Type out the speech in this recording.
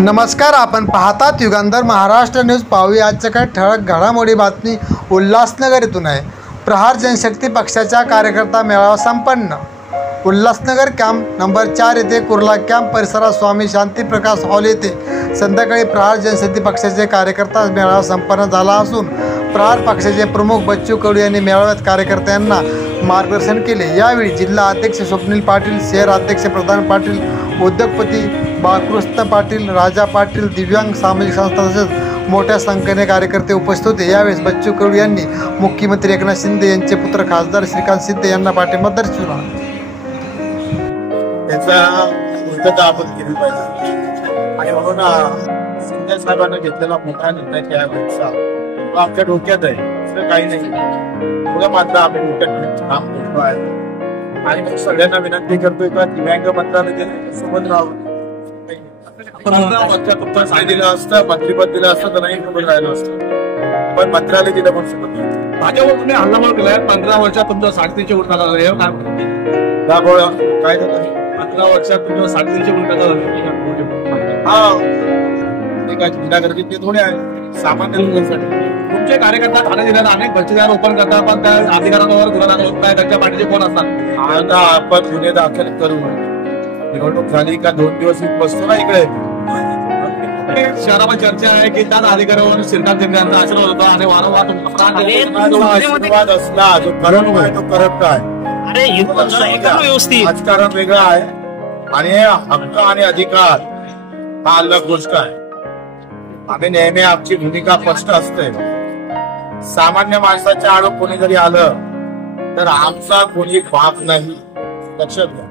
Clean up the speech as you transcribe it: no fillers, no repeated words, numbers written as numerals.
नमस्कार, आपण पाहतात युगांधर महाराष्ट्र न्यूज. पाहूया आजच्या काही ठळक घडामोडी. बातमी उल्हासनगर येथून आहे. प्रहार जनशक्ती पक्षाचा कार्यकर्ता मेळावा संपन्न. उल्हासनगर कॅम्प नंबर 4 येथे कुर्ला कॅम्प परिसरात स्वामी शांतीप्रकाश हॉल येथे संध्याकाळी प्रहार जनशक्ती पक्षाचे कार्यकर्ता मेळावा संपन्न झाला असून प्रहार पक्षाचे प्रमुख बच्चू कडू यांनी मेळाव्यात कार्यकर्त्यांना मार्गदर्शन केले. यावेळी जिल्हा अध्यक्ष स्वप्नील पाटील, शहर अध्यक्ष प्रधान पाटील, उद्योगपती बाळकृष्ण पाटील, राजा पाटील, दिव्यांग सामाजिक संस्था तसेच मोठ्या संख्येने कार्यकर्ते उपस्थित होते. यावेळी बच्चू कडू यांनी मुख्यमंत्री एकनाथ शिंदे यांचे पुत्र खासदार श्रीकांत शिंदे यांना पाठिंबा दर्शवला. त्याचा पूर्तता आपण केली पाहिजे आणि म्हणून शिंदे साहेबांना घेतलेला मोठा निर्णय त्यावेळेचा आमच्या डोक्यात आहे, दुसरं काही नाही. तुला मात्र आम्ही डोक्यात काम करतो आहे आणि मग सगळ्यांना विनंती करतोय का दिव्यांग मंत्रालय सोबत राहून 15 वर्षात साय दिलं असतं, मंत्रीपद दिलं असतं तर नाही सोबत राहिलं असतं, पण मंत्रालय दिलं पण सोबत नाही. माझ्यावर तुम्ही हल्लाबोल केलाय. 15 वर्षात तुमचं 350 उलटा झाला काय झालं? 15 वर्षात तुमचं 350 उलटा झाला. गुन्हेगारी ते थोडे आहे सामान्य लोकांसाठी. तुमचे कार्यकर्ता ठाणे जिल्ह्यात अनेक भ्रष्टाचार ओपन करतात, पण त्या अधिकाऱ्यांवर गुन्हा होत नाही. त्यांच्या पाठीचे कोण असतात? आता आपण गुन्हे दाखल करू. निवडणूक झाली का 2 दिवस बसतो ना इकडे. शहरामध्ये चर्चा आहे की त्याच अधिकाऱ्यावर श्रीकांत शिंदे यांचा आशीर्वाद होता आणि वारंवार आशीर्वाद असला जो करत आहे तो करत काय. राजकारण वेगळं आहे आणि हक्क आणि अधिकार हा अलग गोष्ट आहे. आम्ही नेहमी आमची भूमिका स्पष्ट असते. सामान्य माणसाच्या आडो कोणी जरी आलं तर आमचा कोणी भाग नाही, लक्षात घ्या.